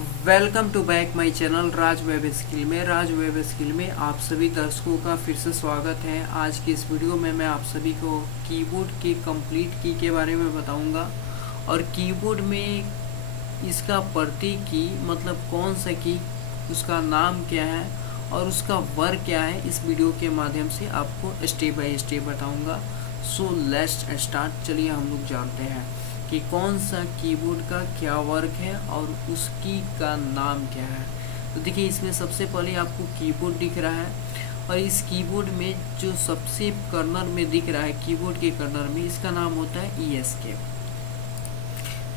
Welcome to back my channel Raj web skill में। आप सभी दर्शकों का फिर से स्वागत है। आज की इस वीडियो में मैं आप सभी को कीबोर्ड की कंप्लीट की के बारे में बताऊंगा और कीबोर्ड में इसका प्रतीक की मतलब कौन सा की, उसका नाम क्या है और उसका वर्क क्या है, इस वीडियो के माध्यम से आपको स्टेप बाय स्टेप बताऊंगा। So let's start. चलिए हम लोग जानते हैं कि कौन सा कीबोर्ड का क्या वर्क है और उसकी का नाम क्या है। तो देखिए, इसमें सबसे पहले आपको कीबोर्ड दिख रहा है और इस कीबोर्ड में जो सबसे कर्नर में दिख रहा है, कीबोर्ड के कर्नर में, इसका नाम होता है ई एस्केप।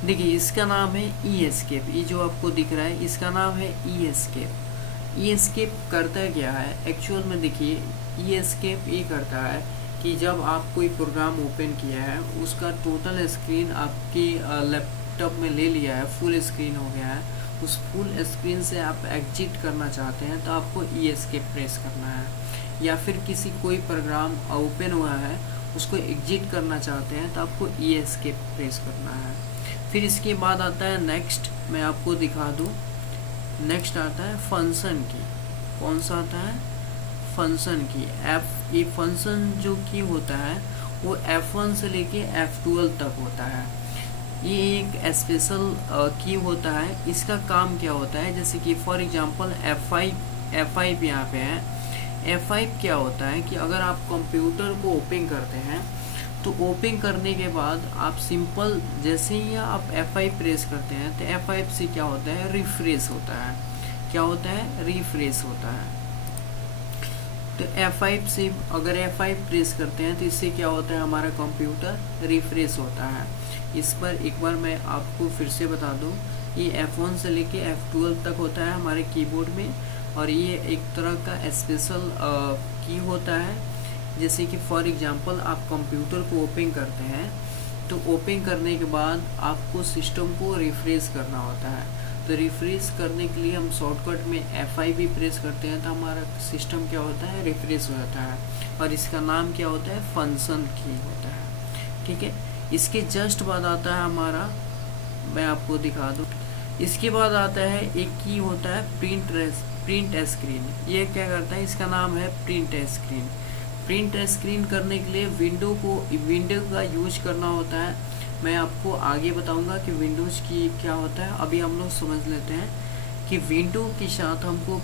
देखिए, इसका नाम है ई एस्केप। ये जो आपको दिख रहा है इसका नाम है ई एस्केप। ई एस्केप करता क्या है एक्चुअल में? देखिए, ई एस्केप ये करता है कि जब आप कोई प्रोग्राम ओपन किया है, उसका टोटल स्क्रीन आपके लैपटॉप में ले लिया है, फुल स्क्रीन हो गया है, उस फुल स्क्रीन से आप एग्जिट करना चाहते हैं तो आपको ई एस्केप प्रेस करना है। या फिर किसी कोई प्रोग्राम ओपन हुआ है उसको एग्जिट करना चाहते हैं तो आपको ई एस्केप प्रेस करना है। फिर इसके बाद आता है नेक्स्ट, मैं आपको दिखा दूँ। नेक्स्ट आता है फंक्शन की। कौन सा आता है? फंक्शन की। ये फंक्शन जो की होता है वो F1 से लेके F12 तक होता है। ये एक स्पेशल की होता है। इसका काम क्या होता है, जैसे कि फॉर एग्जांपल F5 यहाँ पे है। F5 क्या होता है कि अगर आप कंप्यूटर को ओपन करते हैं तो ओपन करने के बाद आप सिंपल जैसे ही आप F5 प्रेस करते हैं तो F5 से क्या होता है, रिफ्रेश होता है। क्या होता है? रिफ्रेश होता है। तो F5 से अगर F5 प्रेस करते हैं तो इससे क्या होता है, हमारा कंप्यूटर रिफ्रेश होता है। इस पर एक बार मैं आपको फिर से बता दूं, ये F1 से लेके F12 तक होता है हमारे कीबोर्ड में और ये एक तरह का स्पेशल की होता है। जैसे कि फॉर एग्जांपल आप कंप्यूटर को ओपन करते हैं तो ओपन करने के बाद आपको सिस्टम को रिफ्रेश करना होता है। तो रिफ्रेश करने के लिए हम शॉर्टकट में F5 भी प्रेस करते हैं तो हमारा सिस्टम क्या होता है, रिफ्रेश हो जाता है। और इसका नाम क्या होता है, फंक्शन की होता है। ठीक है। इसके जस्ट बाद आता है हमारा, मैं आपको दिखा दूँ, इसके बाद आता है एक की होता है प्रिंट स्क्रीन। ये क्या करता है, इसका नाम है प्रिंट स्क्रीन। प्रिंट स्क्रीन करने के लिए विंडो का यूज करना होता है। मैं आपको आगे बताऊंगा कि विंडोज़ की क्या होता है। अभी हम लोग समझ लेते हैं कि विंडो के साथ हमको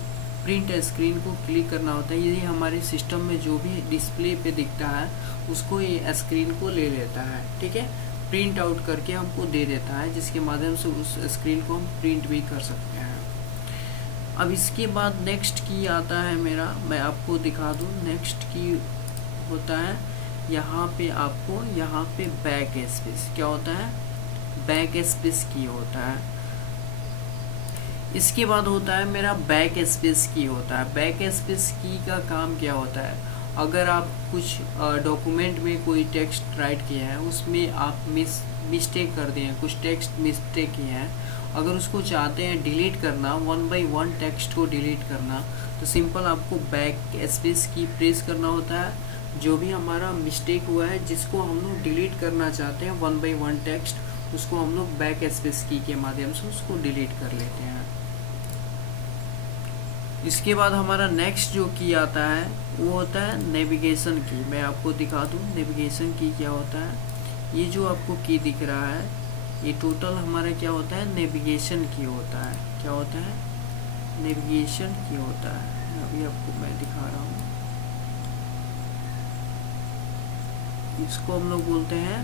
प्रिंट स्क्रीन को क्लिक करना होता है। ये हमारे सिस्टम में जो भी डिस्प्ले पे दिखता है उसको ये स्क्रीन को ले लेता है। ठीक है, प्रिंट आउट करके हमको दे देता है, जिसके माध्यम से उस स्क्रीन को हम प्रिंट भी कर सकते हैं। अब इसके बाद नेक्स्ट की आता है मेरा, मैं आपको दिखा दूँ। नेक्स्ट की होता है यहाँ पे, आपको यहाँ पे बैक स्पेस। क्या होता है? बैक स्पेस की होता है। इसके बाद होता है मेरा बैक स्पेस की होता है। बैक स्पेस की का काम क्या होता है, अगर आप कुछ डॉक्यूमेंट में कोई टेक्स्ट राइट किया है, उसमें आप मिस्टेक कर दिए हैं, कुछ टेक्स्ट मिस्टेक किए हैं, अगर उसको चाहते हैं डिलीट करना, 1 बाय 1 टेक्स्ट को डिलीट करना, तो सिंपल आपको बैक स्पेस की प्रेस करना होता है। जो भी हमारा मिस्टेक हुआ है, जिसको हम लोग डिलीट करना चाहते हैं 1 बाय 1 टेक्स्ट, उसको हम लोग बैक स्पेस की के माध्यम से उसको डिलीट कर लेते हैं। इसके बाद हमारा नेक्स्ट जो की आता है वो होता है नेविगेशन की। मैं आपको दिखा दूँ नेविगेशन की क्या होता है। ये जो आपको की दिख रहा है, ये टोटल हमारा क्या होता है, नेविगेशन की होता है। क्या होता है? नेविगेशन की होता है। अभी आपको मैं दिखा रहा हूँ। इसको हम लोग बोलते हैं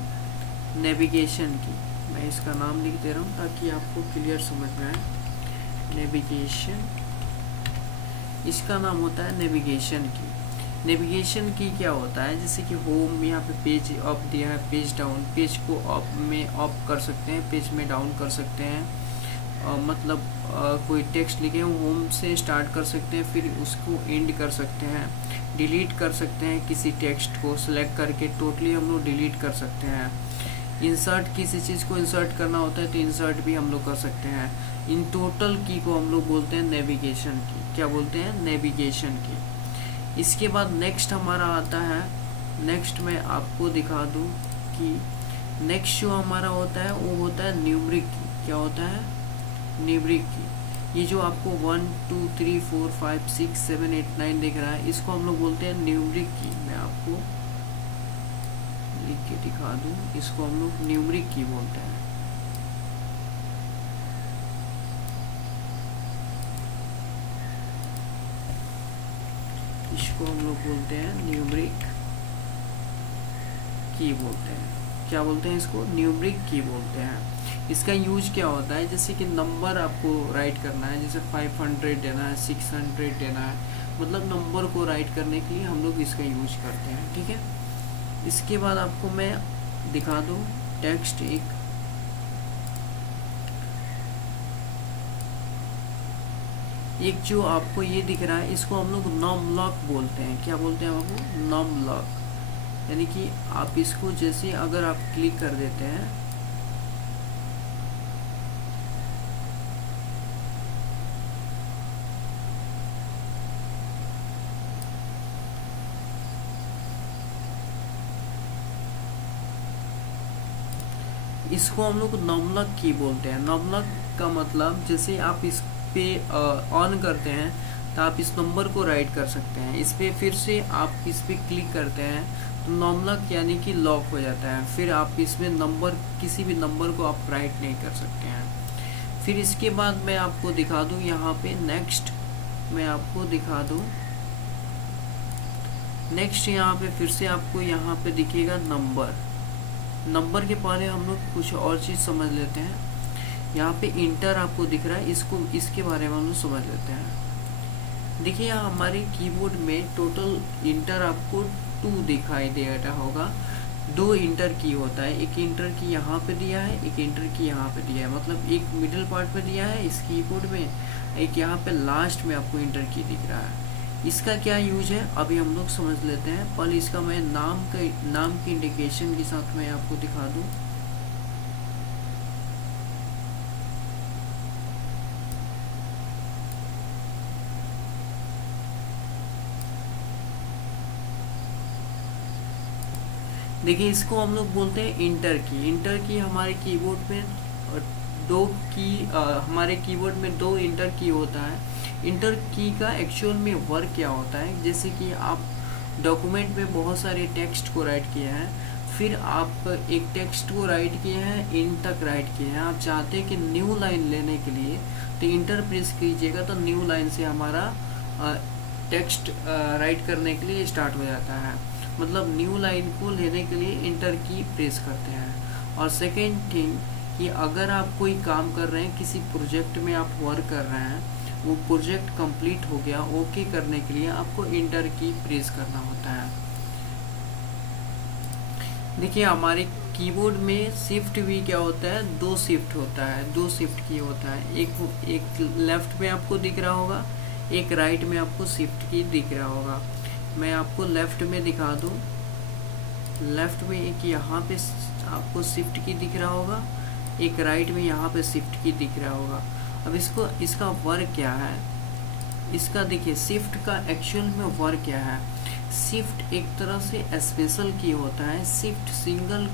नेविगेशन की। मैं इसका नाम लिख दे रहा हूँ ताकि आपको क्लियर समझ में आए। नेविगेशन, इसका नाम होता है नेविगेशन की। नेविगेशन की क्या होता है, जैसे कि होम, यहाँ पे पेज अप दिया है, पेज डाउन, पेज को अप में अप कर सकते हैं, पेज में डाउन कर सकते हैं। मतलब कोई टेक्स्ट लिखे होम से स्टार्ट कर सकते हैं, फिर उसको एंड कर सकते हैं। डिलीट कर सकते हैं, किसी टेक्स्ट को सिलेक्ट करके टोटली हम लोग डिलीट कर सकते हैं। इंसर्ट, किसी चीज़ को इंसर्ट करना होता है तो इंसर्ट भी हम लोग कर सकते हैं। इन टोटल की को हम लोग बोलते हैं नेविगेशन की। क्या बोलते हैं? नेविगेशन की। इसके बाद नेक्स्ट हमारा आता है, नेक्स्ट मैं आपको दिखा दूँ कि नेक्स्ट जो हमारा होता है वो होता है न्यूमरिक की। क्या होता है? न्यूमरिक की। ये जो आपको 1 2 3 4 5 6 7 8 9 दिख रहा है, इसको हम लोग बोलते हैं न्यूमरिक की। मैं आपको लिख के दिखा दूं, इसको हम लोग न्यूमरिक की बोलते हैं। इसको हम लोग बोलते हैं न्यूमरिक की बोलते हैं। क्या बोलते हैं इसको? न्यूमरिक की बोलते हैं। इसका यूज क्या होता है, जैसे कि नंबर आपको राइट करना है, जैसे 500 देना है, 600 देना है, मतलब नंबर को राइट करने के लिए हम लोग इसका यूज करते हैं। ठीक है, इसके बाद आपको मैं दिखा दूं टेक्स्ट एक जो आपको ये दिख रहा है, इसको हम लोग नॉमलॉक बोलते हैं। क्या बोलते हैं आपको? नॉमलॉक। यानी कि आप इसको जैसे अगर आप क्लिक कर देते हैं, इसको हम लोग नॉमलॉक की बोलते हैं। नॉमलॉक का मतलब जैसे आप इस पे ऑन करते हैं तो आप इस नंबर को राइट कर सकते हैं। इस पे फिर से आप इस पे क्लिक करते हैं तो नॉमलॉक यानी कि लॉक हो जाता है। फिर आप इसमें नंबर, किसी भी नंबर को आप राइट नहीं कर सकते हैं। फिर इसके बाद मैं आपको दिखा दूं यहाँ पे नेक्स्ट, मैं आपको दिखा दूं नेक्स्ट। यहाँ पे फिर से आपको यहाँ पे दिखेगा नंबर के पहले हम लोग कुछ और चीज़ समझ लेते हैं। यहाँ पे इंटर आपको दिख रहा है, इसके बारे में हम लोग समझ लेते हैं। देखिए यहाँ हमारे कीबोर्ड में टोटल इंटर आपको 2 दिखाई दे रहा होगा। 2 इंटर की होता है, एक इंटर की यहाँ पे दिया है, एक इंटर की यहाँ पे दिया है, मतलब एक मिडिल पार्ट पे दिया है इस कीबोर्ड में, एक यहाँ पे लास्ट में आपको इंटर की दिख रहा है। इसका क्या यूज है अभी हम लोग समझ लेते हैं। पहले इसका मैं नाम की इंडिकेशन के साथ मैं आपको दिखा दूं। देखिए इसको हम लोग बोलते हैं इंटर की हमारे कीबोर्ड में हमारे कीबोर्ड में 2 इंटर की होता है। इंटर की का एक्चुअल में वर्क क्या होता है, जैसे कि आप डॉक्यूमेंट में बहुत सारे टेक्स्ट को राइट किए हैं, फिर आप एक टेक्स्ट को राइट किए हैं, इन तक राइट किए हैं, आप चाहते हैं कि न्यू लाइन लेने के लिए तो इंटर प्रेस कीजिएगा तो न्यू लाइन से हमारा टेक्स्ट राइट करने के लिए स्टार्ट हो जाता है। मतलब न्यू लाइन को लेने के लिए इंटर की प्रेस करते हैं। और सेकेंड थिंग कि अगर आप कोई काम कर रहे हैं, किसी प्रोजेक्ट में आप वर्क कर रहे हैं, वो प्रोजेक्ट कंप्लीट हो गया, ओके करने के लिए आपको इंटर की प्रेस करना होता है। देखिए हमारे कीबोर्ड में शिफ्ट भी क्या होता है, 2 शिफ्ट होता है, 2 शिफ्ट की होता है। एक लेफ्ट में आपको दिख रहा होगा, एक राइट में आपको शिफ्ट की दिख रहा होगा। मैं आपको लेफ्ट में दिखा दूं। लेफ्ट में एक यहाँ पे आपको शिफ्ट की दिख रहा होगा, एक राइट में यहाँ पे शिफ्ट की दिख रहा होगा। अब इसका वर्क क्या है, इसका देखिए शिफ्ट का एक्चुअल में वर्क क्या है। शिफ्ट एक तरह से स्पेशल की होता है। शिफ्ट सिंगल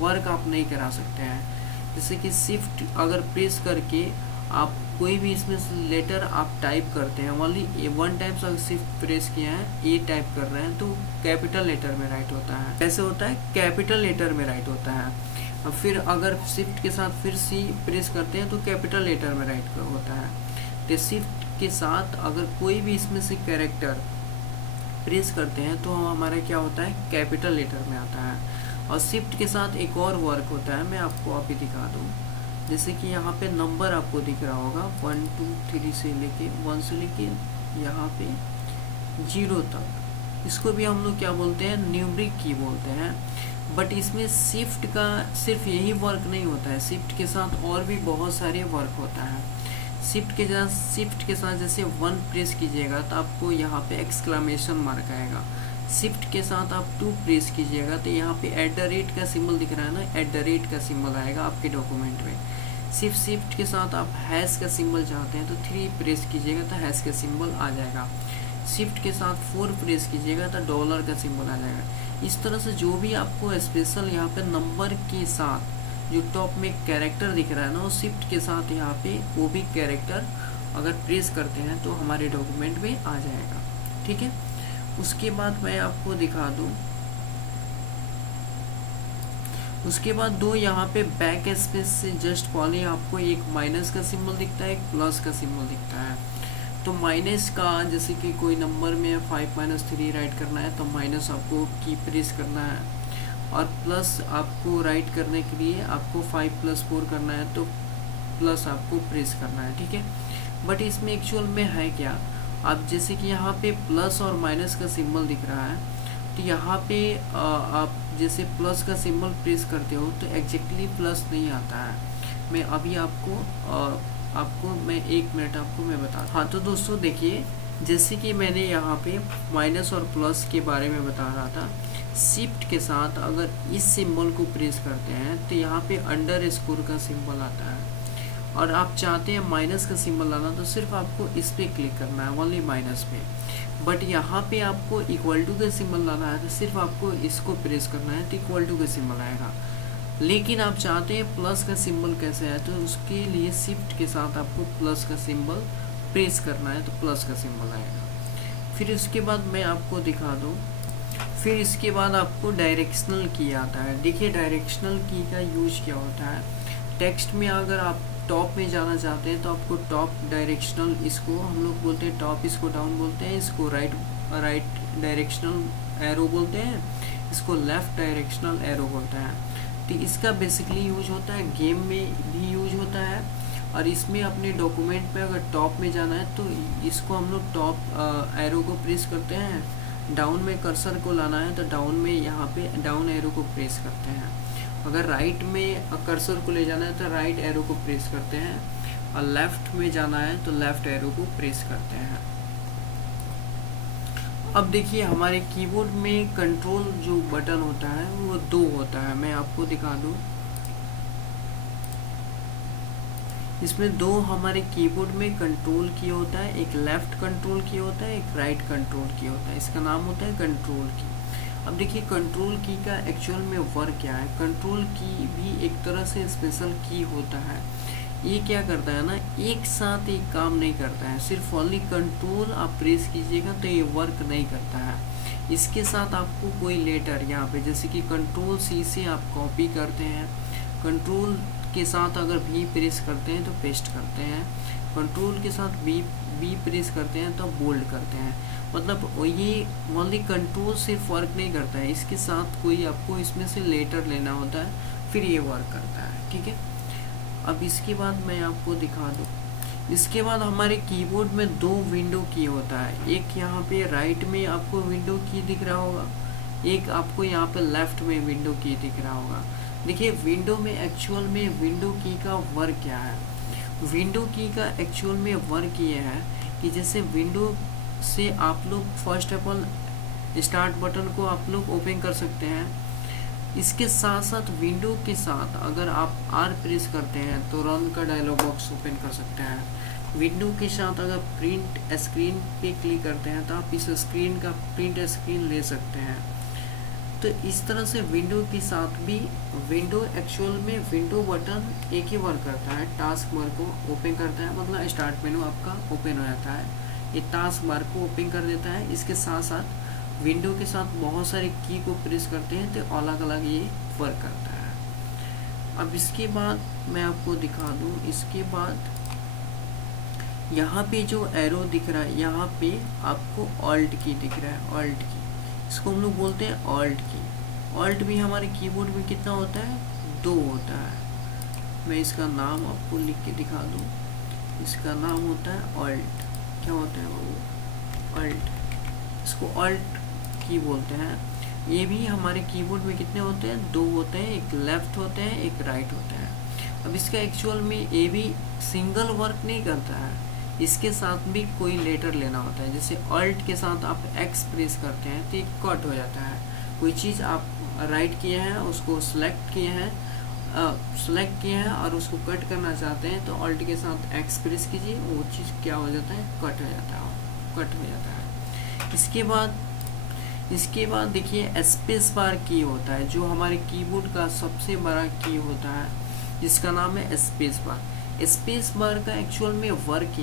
वर्क आप नहीं करा सकते हैं। जैसे कि शिफ्ट अगर प्रेस करके आप कोई भी इसमें लेटर आप टाइप करते हैं, ओनली 1 टाइम से अगर शिफ्ट प्रेस किया है, ए टाइप कर रहे हैं तो कैपिटल लेटर में राइट होता है। कैसे होता है? कैपिटल लेटर में राइट होता है। अब फिर अगर शिफ्ट के साथ फिर सी प्रेस करते हैं तो कैपिटल लेटर में राइट होता है। तो शिफ्ट के साथ अगर कोई भी इसमें से कैरेक्टर प्रेस करते हैं तो हमारा क्या होता है, कैपिटल लेटर में आता है। और शिफ्ट के साथ एक और वर्क होता है, मैं आपको अभी दिखा दूँ। जैसे कि यहाँ पे नंबर आपको दिख रहा होगा 1 2 3 से लेके 1 से लेके यहाँ पे 0 तक, इसको भी हम लोग क्या बोलते हैं, न्यूमरिक की बोलते हैं। बट इसमें शिफ्ट का सिर्फ यही वर्क नहीं होता है, शिफ्ट के साथ और भी बहुत सारे वर्क होता है। शिफ्ट के साथ जैसे 1 प्रेस कीजिएगा तो आपको यहाँ पे एक्सक्लामेशन मार्क आएगा। शिफ्ट के साथ आप 2 प्रेस कीजिएगा तो यहाँ पे @ का सिंबल दिख रहा है ना, @ का सिंबल आएगा आपके डॉक्यूमेंट में। शिफ्ट के साथ आप हैश का सिंबल चाहते हैं तो 3 प्रेस कीजिएगा तो हैश का सिंबल आ जाएगा। शिफ्ट के साथ 4 प्रेस कीजिएगा तो डॉलर का सिंबल आ जाएगा। इस तरह से जो भी आपको स्पेशल यहाँ पे नंबर के साथ जो टॉप में कैरेक्टर दिख रहा है ना, वो शिफ्ट के साथ यहाँ पे वो भी कैरेक्टर अगर प्रेस करते हैं तो हमारे डॉक्यूमेंट में आ जाएगा। ठीक है, उसके बाद मैं आपको दिखा दूँ, उसके बाद दो यहाँ पे बैक स्पेस से जस्ट पहले आपको एक माइनस का सिंबल दिखता है, एक प्लस का सिंबल दिखता है। तो माइनस का, जैसे कि कोई नंबर में 5 - 3 राइट करना है तो माइनस आपको की प्रेस करना है, और प्लस आपको राइट करने के लिए आपको 5 + 4 करना है तो प्लस आपको प्रेस करना है। ठीक है, बट इसमें एक्चुअल में है क्या, आप जैसे कि यहाँ पे प्लस और माइनस का सिंबल दिख रहा है, तो यहाँ पे आप जैसे प्लस का सिंबल प्रेस करते हो तो एग्जैक्टली प्लस नहीं आता है। मैं अभी आपको मैं 1 मिनट आपको मैं बता। हाँ, तो दोस्तों देखिए, जैसे कि मैंने यहाँ पे माइनस और प्लस के बारे में बता रहा था, शिफ्ट के साथ अगर इस सिंबल को प्रेस करते हैं तो यहाँ पे अंडरस्कोर का सिंबल आता है, और आप चाहते हैं माइनस का सिंबल लाना तो सिर्फ आपको इस पर क्लिक करना है, ओनली माइनस पे। बट यहाँ पे आपको इक्वल टू का सिंबल लाना है तो सिर्फ आपको इसको प्रेस करना है तो इक्वल टू का सिंबल आएगा। लेकिन आप चाहते हैं प्लस का सिंबल कैसे है, तो उसके लिए शिफ्ट के साथ आपको प्लस का सिंबल प्रेस करना है तो प्लस का सिंबल आएगा। फिर उसके बाद मैं आपको दिखा दूँ, फिर इसके बाद आपको डायरेक्शनल की आता है। देखिए, डायरेक्शनल की का यूज क्या होता है, टेक्स्ट में अगर आप टॉप में जाना चाहते हैं तो आपको टॉप डायरेक्शनल, इसको हम लोग बोलते हैं टॉप, इसको डाउन बोलते हैं, इसको राइट डायरेक्शनल एरो बोलते हैं, इसको लेफ्ट डायरेक्शनल एरो बोलते हैं। तो इसका बेसिकली यूज होता है, गेम में भी यूज होता है, और इसमें अपने डॉक्यूमेंट में अगर टॉप में जाना है तो इसको हम लोग टॉप एरो को प्रेस करते हैं, डाउन में कर्सर को लाना है तो डाउन में यहाँ पे डाउन एरो को प्रेस करते हैं, अगर राइट में कर्सर को ले जाना है तो राइट एरो को प्रेस करते हैं, और लेफ्ट में जाना है तो लेफ्ट एरो को प्रेस करते हैं। अब देखिए, हमारे कीबोर्ड में कंट्रोल जो बटन होता है वो 2 होता है, मैं आपको दिखा दूं। इसमें 2 हमारे कीबोर्ड में कंट्रोल की होता है, एक लेफ्ट कंट्रोल की होता है, एक राइट कंट्रोल की होता है, इसका नाम होता है कंट्रोल की। अब देखिए, कंट्रोल की का एक्चुअल में वर्क क्या है। कंट्रोल की भी एक तरह से स्पेशल की होता है, ये क्या करता है ना, एक साथ एक काम नहीं करता है, सिर्फ ओनली कंट्रोल आप प्रेस कीजिएगा तो ये वर्क नहीं करता है। इसके साथ आपको कोई लेटर यहाँ पे, जैसे कि कंट्रोल C से आप कॉपी करते हैं, कंट्रोल के साथ अगर V प्रेस करते हैं तो पेस्ट करते हैं, कंट्रोल के साथ B प्रेस करते हैं तो बोल्ड करते हैं। मतलब ये ओनली कंट्रोल सिर्फ वर्क नहीं करता है, इसके साथ कोई आपको इसमें से लेटर लेना होता है, फिर ये वर्क करता है। ठीक है, अब इसके बाद मैं आपको दिखा दूँ, इसके बाद हमारे कीबोर्ड में 2 विंडो की होता है, एक यहाँ पे राइट में आपको विंडो की दिख रहा होगा, एक आपको यहाँ पे लेफ्ट में विंडो की दिख रहा होगा। देखिए, विंडो में एक्चुअल में विंडो की का वर्क क्या है। विंडो की का एक्चुअल में वर्क ये है कि जैसे विंडो से आप लोग first of all start button को आप लोग ओपन कर सकते हैं, इसके साथ साथ विंडो के साथ अगर आप R प्रेस करते हैं तो रन का डायलॉग बॉक्स ओपन कर सकते हैं। विंडो के साथ अगर प्रिंट स्क्रीन पे क्लिक करते हैं तो आप इस स्क्रीन का प्रिंट स्क्रीन ले सकते हैं। तो इस तरह से विंडो के साथ भी, विंडो एक्चुअल में विंडो बटन एक ही वर्क करता है, टास्क बार को ओपन करता है, मतलब स्टार्ट मेनू आपका ओपन हो जाता है, ये टास्क बार को ओपन कर देता है। इसके साथ साथ विंडो के साथ बहुत सारे की को प्रेस करते हैं तो अलग अलग ये वर्क करता है। अब इसके बाद मैं आपको दिखा दूँ, इसके बाद यहाँ पे जो एरो दिख रहा है, यहाँ पे आपको ऑल्ट की दिख रहा है, ऑल्ट की, इसको हम लोग बोलते हैं ऑल्ट की। ऑल्ट भी हमारे कीबोर्ड में कितना होता है, 2 होता है। मैं इसका नाम आपको लिख के दिखा दूँ, इसका नाम होता है ऑल्ट। क्या होता है वो, ऑल्ट, इसको ऑल्ट की बोलते हैं। ये भी हमारे कीबोर्ड में कितने होते हैं, 2 होते हैं, एक लेफ्ट होते हैं, एक राइट होता है। अब इसका एक्चुअल में ये भी सिंगल वर्क नहीं करता है, इसके साथ भी कोई लेटर लेना होता है। जैसे ऑल्ट के साथ आप X प्रेस करते हैं तो एक कट हो जाता है, कोई चीज़ आप राइट किए हैं, उसको सेलेक्ट किए हैं और उसको कट करना चाहते हैं तो ऑल्ट के साथ X प्रेस कीजिए, वो चीज़ क्या हो जाता है, कट हो जाता है। इसके बाद देखिए, स्पेस बार की होता है, जो हमारे कीबोर्ड का सबसे बड़ा की होता है, जिसका नाम है स्पेस बार। स्पेस बार का एक्चुअल में वर्क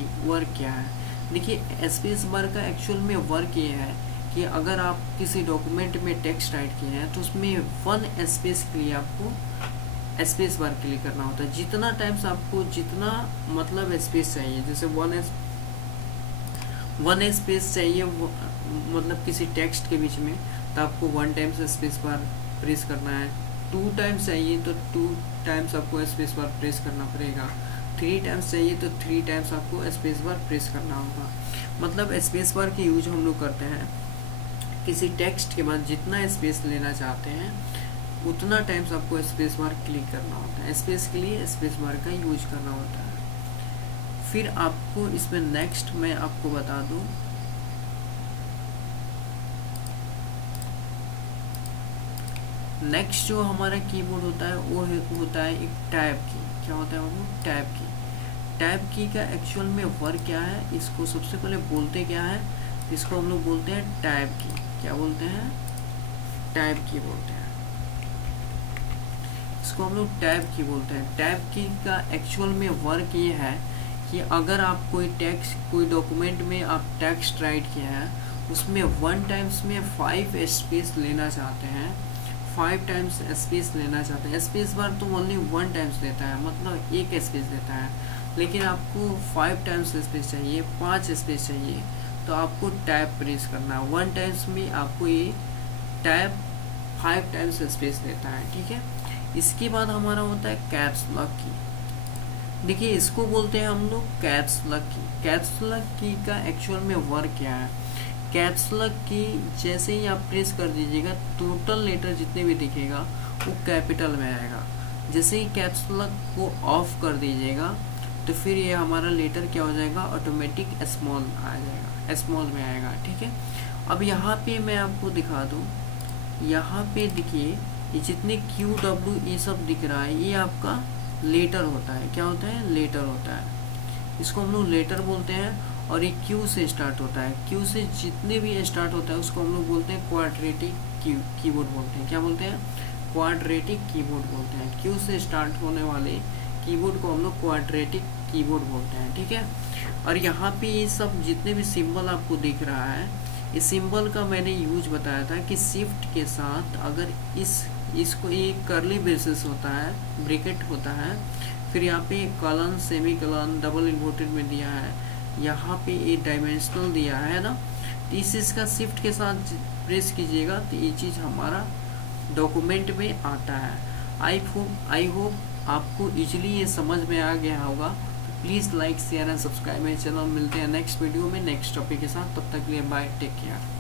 क्या है? देखिए, स्पेस बार का एक्चुअल में वर्क ये है कि अगर आप किसी डॉक्यूमेंट में टेक्स्ट टाइप किए हैं तो उसमें 1 स्पेस के लिए आपको स्पेस बार क्लिक करना होता है। जितना टाइम्स आपको जितना मतलब स्पेस चाहिए, जैसे 1 स्पेस चाहिए मतलब किसी टेक्स्ट के बीच में, तो आपको 1 टाइम्स स्पेस बार प्रेस करना है। 2 टाइम्स चाहिए तो 2 टाइम्स आपको स्पेस बार प्रेस करना पड़ेगा। 3 टाइम्स चाहिए तो 3 टाइम्स आपको स्पेस बार प्रेस करना होगा। मतलब स्पेस बार के यूज हम लोग करते हैं किसी टेक्स्ट के बाद जितना स्पेस लेना चाहते हैं उतना टाइम्स आपको स्पेस बार क्लिक करना होता है। स्पेस के लिए स्पेस बार का यूज करना होता है। फिर आपको इसमें नेक्स्ट मैं आपको बता दूं, नेक्स्ट जो हमारा कीबोर्ड होता है वो होता है एक टैब की। क्या होता है वो? टैब की। टैब की का एक्चुअल में वर्क क्या है, इसको सबसे पहले बोलते क्या है? इसको हम लोग बोलते हैं टैब की। क्या बोलते हैं? टैब की बोलते हैं। इसको हम लोग टैब की बोलते हैं। टैब की का एक्चुअल में वर्क ये है कि अगर आप कोई डॉक्यूमेंट में आप टेक्स्ट राइट किया है, उसमें 1 टाइम्स में 5 स्पेस लेना चाहते हैं, 5 टाइम्स स्पेस लेना चाहते हैं। स्पेस बार तो ओनली 1 टाइम्स देता है, मतलब 1 स्पेस देता है, लेकिन आपको 5 टाइम्स स्पेस चाहिए, 5 स्पेस चाहिए, तो आपको टैब प्रेस करना है। 1 टाइम्स में आपको ये टैब 5 टाइम्स स्पेस देता है, ठीक है। इसके बाद हमारा होता है कैप्स लॉक की। देखिए, इसको बोलते हैं हम लोग कैप्स लॉक की। कैप्स लॉक की का एक्चुअल में वर्क क्या है? कैप्स लॉक की जैसे ही आप प्रेस कर दीजिएगा, टोटल लेटर जितने भी दिखेगा वो कैपिटल में आएगा। जैसे ही कैप्स लॉक को ऑफ कर दीजिएगा तो फिर ये हमारा लेटर क्या हो जाएगा? ऑटोमेटिक स्मॉल आ जाएगा, स्मॉल में आएगा, ठीक है। अब यहाँ पे मैं आपको दिखा दूँ, यहाँ पे देखिए ये जितने QW ये सब दिख रहा है, ये आपका लेटर होता है। क्या होता है? लेटर होता है। इसको हम लोग लेटर बोलते हैं। और ये Q से स्टार्ट होता है। Q से जितने भी स्टार्ट होता है उसको हम लोग बोलते हैं क्वाड्रेटिक कीबोर्ड बोलते हैं। क्या बोलते हैं? क्वाड्रेटिक कीबोर्ड बोलते हैं। Q से स्टार्ट होने वाले कीबोर्ड को हम लोग क्वाड्रेटिक कीबोर्ड बोलते हैं, ठीक है। और यहाँ पे ये सब जितने भी सिंबल आपको दिख रहा है, इस सिंबल का मैंने यूज बताया था कि शिफ्ट के साथ अगर इसको ये करली ब्रेसेस होता है, ब्रैकेट होता है, फिर यहाँ पे colon, semi colon, double inverted में दिया है, यहाँ पे ये डायमेंशनल दिया है ना, तो इस चीज़ का शिफ्ट के साथ प्रेस कीजिएगा तो ये चीज़ हमारा डॉक्यूमेंट में आता है। आई होप आपको इजीली ये समझ में आ गया होगा। Please like, share and subscribe मेरे चैनल। मिलते हैं नेक्स्ट वीडियो में नेक्स्ट टॉपिक के साथ। तब तक के लिए बाय, टेक केयर।